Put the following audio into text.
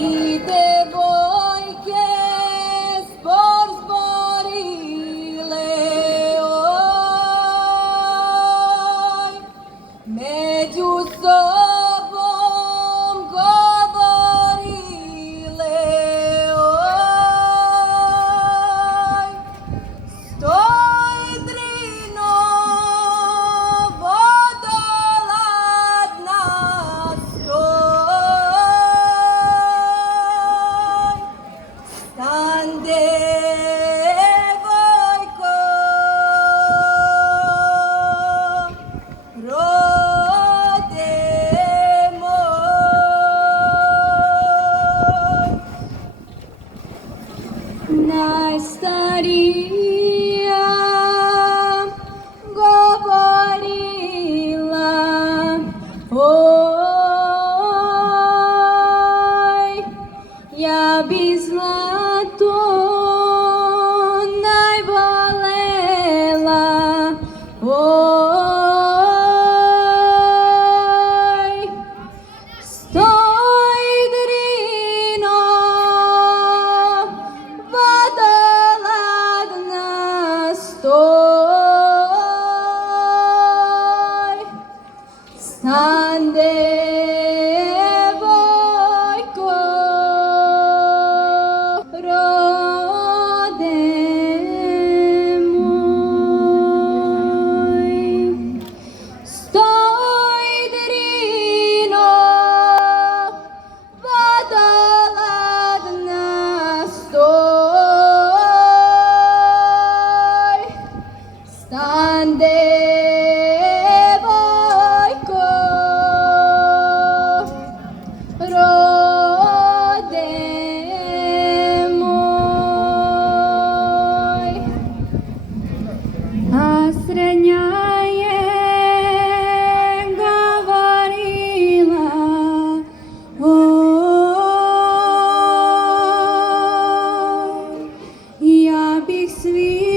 Іде бойке, збор зборіли, ой, медю собом говорили, ой, стой, дріно, водоладна, стой, стань, девойко, роде мой. Найстарія говорила, ой, я б злато найволела, ой, стой, дріно, водоладна, стой, стань, девойко, роде мой. Стой, дріно, водоладна, стой, стань, девойко, роде мой. А сраняє говорила, ой, я б їх світ